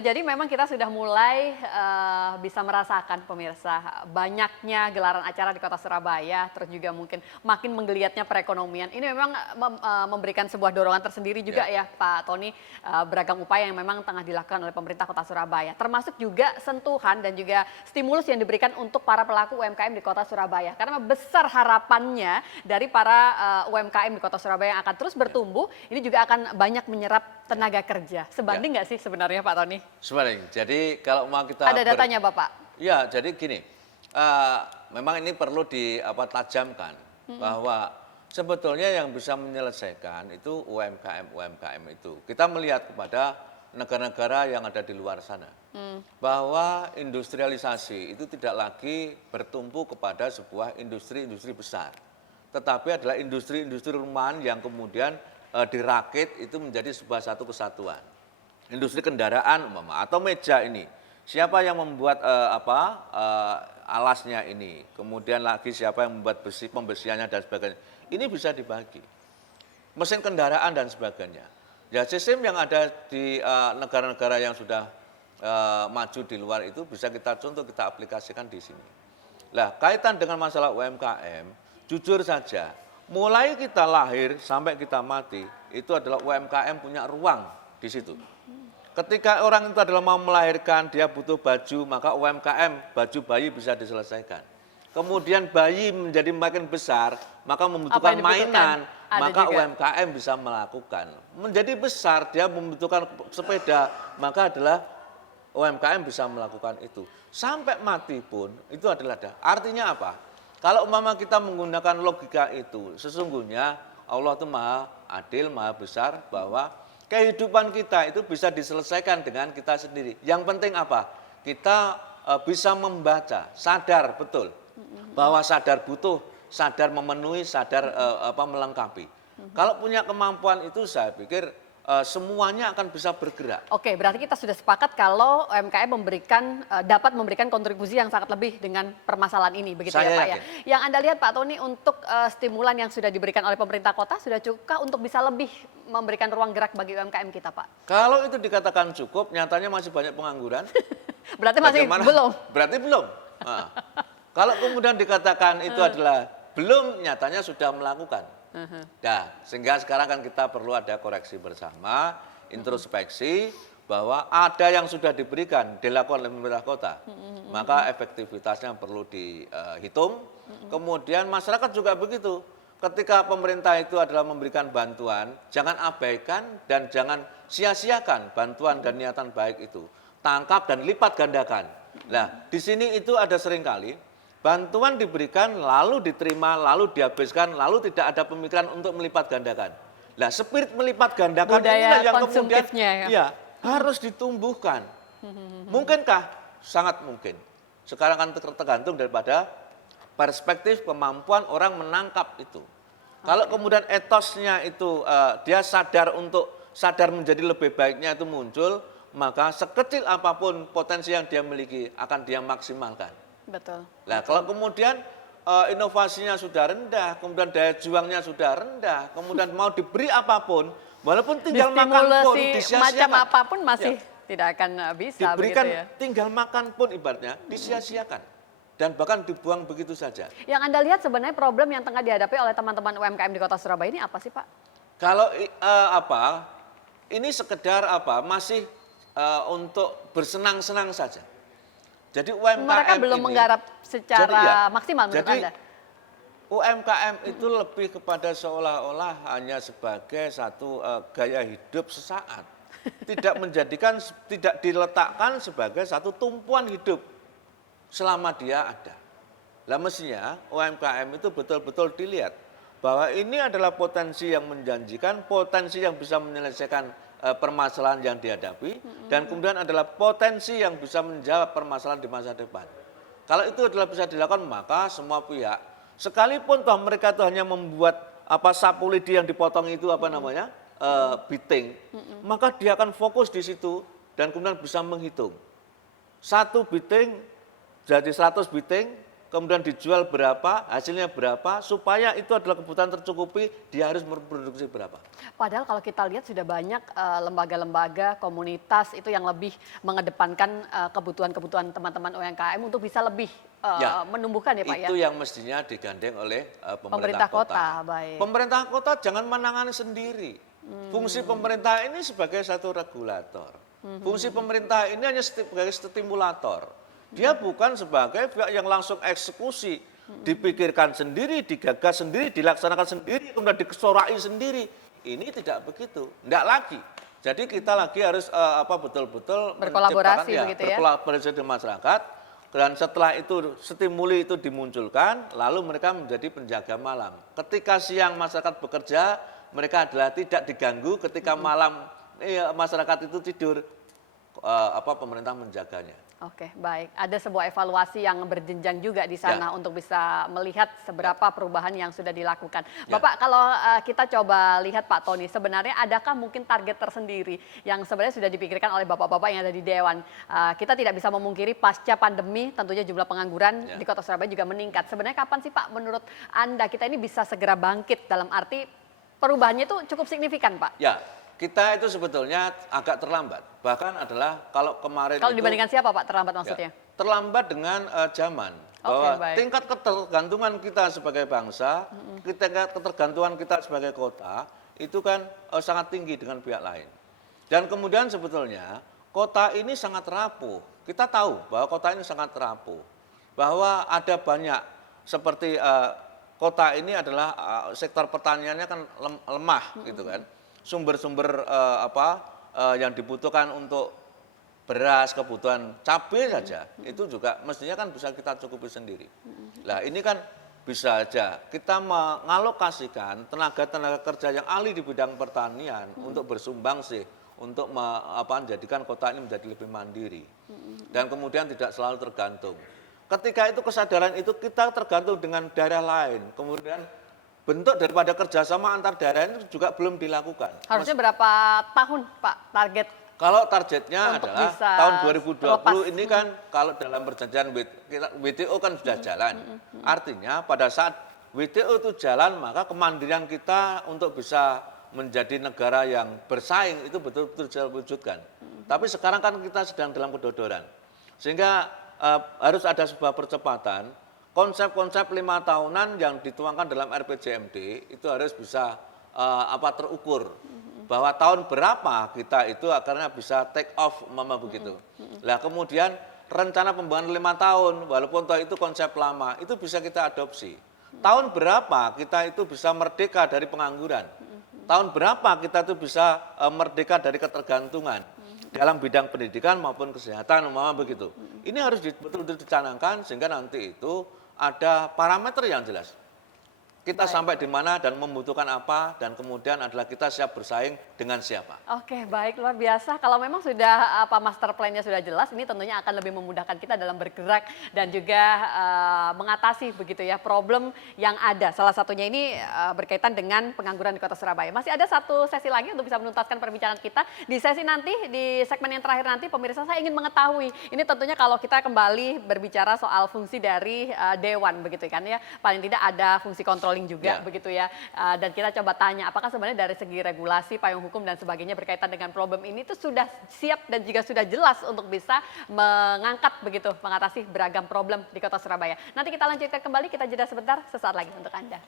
boleh jadi memang kita sudah mulai bisa merasakan pemirsa banyaknya gelaran acara di kota Surabaya, terus juga mungkin makin menggeliatnya perekonomian. Ini memang memberikan sebuah dorongan tersendiri juga ya Pak Tony, beragam upaya yang memang tengah dilakukan oleh pemerintah kota Surabaya. Termasuk juga sentuhan dan juga stimulus yang diberikan untuk para pelaku UMKM di kota Surabaya. Karena besar harapannya dari para UMKM di kota Surabaya yang akan terus bertumbuh, ini juga akan banyak menyerap tenaga kerja. Sebanding nggak sih sebenarnya Pak Tony? Sebanding. Jadi kalau mau kita ada datanya Bapak? Ya, jadi gini, memang ini perlu tajamkan bahwa sebetulnya yang bisa menyelesaikan itu UMKM itu. Kita melihat kepada negara-negara yang ada di luar sana, bahwa industrialisasi itu tidak lagi bertumpu kepada sebuah industri-industri besar, tetapi adalah industri-industri rumahan yang kemudian dirakit itu menjadi sebuah satu kesatuan. Industri kendaraan atau meja ini, siapa yang membuat alasnya ini, kemudian lagi siapa yang membuat pembersihannya dan sebagainya, ini bisa dibagi. Mesin kendaraan dan sebagainya. Ya, sistem yang ada di negara-negara yang sudah maju di luar itu bisa kita contoh, kita aplikasikan di sini. Nah, kaitan dengan masalah UMKM, jujur saja, mulai kita lahir sampai kita mati, itu adalah UMKM punya ruang di situ. Ketika orang itu adalah mau melahirkan, dia butuh baju, maka UMKM, baju bayi bisa diselesaikan. Kemudian bayi menjadi makin besar, maka membutuhkan mainan, maka juga UMKM bisa melakukan. Menjadi besar, dia membutuhkan sepeda, maka adalah UMKM bisa melakukan itu. Sampai mati pun, itu adalah artinya apa? Kalau umpama kita menggunakan logika itu, sesungguhnya Allah itu maha adil, maha besar, bahwa kehidupan kita itu bisa diselesaikan dengan kita sendiri. Yang penting apa? Kita bisa membaca, sadar betul, bahwa sadar butuh, sadar memenuhi, sadar melengkapi. Kalau punya kemampuan itu saya pikir semuanya akan bisa bergerak. Oke, berarti kita sudah sepakat kalau UMKM dapat memberikan kontribusi yang sangat lebih dengan permasalahan ini, begitu ya Pak ya. Yang Anda lihat Pak Tony, untuk stimulan yang sudah diberikan oleh pemerintah kota sudah cukupkah untuk bisa lebih memberikan ruang gerak bagi UMKM kita Pak? Kalau itu dikatakan cukup, nyatanya masih banyak pengangguran. Berarti masih belum? Berarti belum. Nah, kalau kemudian dikatakan itu adalah belum, nyatanya sudah melakukan. Nah, sehingga sekarang kan kita perlu ada koreksi bersama, introspeksi, bahwa ada yang sudah diberikan, dilakukan oleh pemerintah kota, maka efektivitasnya perlu dihitung. Kemudian masyarakat juga begitu. Ketika pemerintah itu adalah memberikan bantuan, jangan abaikan dan jangan sia-siakan bantuan dan niatan baik itu. Tangkap dan lipat gandakan. Nah, di sini itu ada seringkali bantuan diberikan, lalu diterima, lalu dihabiskan, lalu tidak ada pemikiran untuk melipat gandakan. Nah, spirit melipat gandakan inilah yang kemudian harus ditumbuhkan. Mungkinkah? Sangat mungkin. Sekarang kan tergantung daripada perspektif kemampuan orang menangkap itu. Kalau kemudian etosnya itu dia sadar menjadi lebih baiknya itu muncul, maka sekecil apapun potensi yang dia miliki akan dia maksimalkan. Betul. Nah, kalau kemudian inovasinya sudah rendah, kemudian daya juangnya sudah rendah, kemudian mau diberi apapun, walaupun tinggal makan pun disia-siakan. Macam apapun masih tidak akan bisa. Diberikan tinggal makan pun ibaratnya disia-siakan. Dan bahkan dibuang begitu saja. Yang Anda lihat sebenarnya problem yang tengah dihadapi oleh teman-teman UMKM di kota Surabaya ini apa sih Pak? Kalau ini sekedar masih untuk bersenang-senang saja. Jadi UMKM mereka belum menggarap secara maksimal menurut Anda? UMKM itu lebih kepada seolah-olah hanya sebagai satu gaya hidup sesaat. Tidak diletakkan sebagai satu tumpuan hidup selama dia ada. Lah mestinya UMKM itu betul-betul dilihat bahwa ini adalah potensi yang menjanjikan, potensi yang bisa menyelesaikan permasalahan yang dihadapi, dan kemudian adalah potensi yang bisa menjawab permasalahan di masa depan. Kalau itu adalah bisa dilakukan, maka semua pihak, sekalipun toh mereka itu hanya membuat sapu lidi yang dipotong itu biting, maka dia akan fokus di situ dan kemudian bisa menghitung. 1 biting jadi 100 biting, kemudian dijual berapa, hasilnya berapa, supaya itu adalah kebutuhan tercukupi, dia harus memproduksi berapa. Padahal kalau kita lihat sudah banyak lembaga-lembaga, komunitas itu yang lebih mengedepankan kebutuhan-kebutuhan teman-teman UMKM untuk bisa lebih menumbuhkan ya Pak ya. Itu yang mestinya digandeng oleh Pemerintah pemerintah kota. kota, baik. Pemerintah kota jangan menangani sendiri. Fungsi pemerintah ini sebagai satu regulator. Fungsi pemerintah ini hanya sebagai stimulator. Dia bukan sebagai pihak yang langsung eksekusi, dipikirkan sendiri, digagas sendiri, dilaksanakan sendiri, kemudian dikesorai sendiri. Ini tidak begitu, tidak lagi. Jadi kita lagi harus betul-betul Berkolaborasi begitu ya? berkolaborasi dengan masyarakat. Dan setelah itu stimuli itu dimunculkan, lalu mereka menjadi penjaga malam. Ketika siang masyarakat bekerja, mereka adalah tidak diganggu. Ketika malam masyarakat itu tidur, pemerintah menjaganya. Oke, baik. Ada sebuah evaluasi yang berjenjang juga di sana untuk bisa melihat seberapa perubahan yang sudah dilakukan. Bapak, kalau kita coba lihat Pak Tony, sebenarnya adakah mungkin target tersendiri yang sebenarnya sudah dipikirkan oleh bapak-bapak yang ada di Dewan? Kita tidak bisa memungkiri pasca pandemi, tentunya jumlah pengangguran di Kota Surabaya juga meningkat. Sebenarnya kapan sih Pak menurut Anda kita ini bisa segera bangkit dalam arti perubahannya itu cukup signifikan Pak? Ya. Kita itu sebetulnya agak terlambat. Bahkan adalah kalau kemarin Kalau dibandingkan siapa Pak terlambat maksudnya? Terlambat dengan zaman. Bahwa tingkat ketergantungan kita sebagai bangsa, tingkat ketergantungan kita sebagai kota, itu kan sangat tinggi dengan pihak lain. Dan kemudian sebetulnya kota ini sangat rapuh. Kita tahu bahwa kota ini sangat rapuh. Bahwa ada banyak seperti kota ini adalah sektor pertaniannya kan lemah gitu kan. Sumber-sumber yang dibutuhkan untuk beras, kebutuhan cabai saja, itu juga mestinya kan bisa kita cukupi sendiri. Nah ini kan bisa saja kita mengalokasikan tenaga-tenaga kerja yang ahli di bidang pertanian untuk bersumbangsi, untuk menjadikan kota ini menjadi lebih mandiri. Dan kemudian tidak selalu tergantung. Ketika itu kesadaran itu kita tergantung dengan daerah lain, kemudian bentuk daripada kerjasama antar daerah ini juga belum dilakukan. Harusnya berapa tahun Pak target? Kalau targetnya adalah tahun 2020 ini kan kalau dalam perjanjian WTO kan sudah jalan. Artinya pada saat WTO itu jalan maka kemandirian kita untuk bisa menjadi negara yang bersaing itu betul-betul diwujudkan. Tapi sekarang kan kita sedang dalam kedodoran. Sehingga harus ada sebuah percepatan. Konsep-konsep 5 tahunan yang dituangkan dalam RPJMD itu harus bisa terukur bahwa tahun berapa kita itu akhirnya bisa take off begitu. Nah kemudian rencana pembangunan 5 tahun walaupun itu konsep lama itu bisa kita adopsi. Tahun berapa kita itu bisa merdeka dari pengangguran? Tahun berapa kita itu bisa merdeka dari ketergantungan dalam bidang pendidikan maupun kesehatan begitu. Ini harus betul-betul dicanangkan sehingga nanti itu ada parameter yang jelas. Kita sampai di mana dan membutuhkan apa dan kemudian adalah kita siap bersaing dengan siapa. Oke, baik, luar biasa. Kalau memang sudah master plan-nya sudah jelas, ini tentunya akan lebih memudahkan kita dalam bergerak dan juga mengatasi begitu ya problem yang ada. Salah satunya ini berkaitan dengan pengangguran di Kota Surabaya. Masih ada satu sesi lagi untuk bisa menuntaskan perbincangan kita. Di sesi nanti, di segmen yang terakhir nanti, pemirsa saya ingin mengetahui. Ini tentunya kalau kita kembali berbicara soal fungsi dari Dewan begitu kan ya. Paling tidak ada fungsi kontrol juga begitu ya. Dan kita coba tanya apakah sebenarnya dari segi regulasi, payung hukum dan sebagainya berkaitan dengan problem ini itu sudah siap dan juga sudah jelas untuk bisa mengangkat begitu, mengatasi beragam problem di Kota Surabaya. Nanti kita lanjutkan kembali, kita jeda sebentar, sesaat lagi untuk Anda.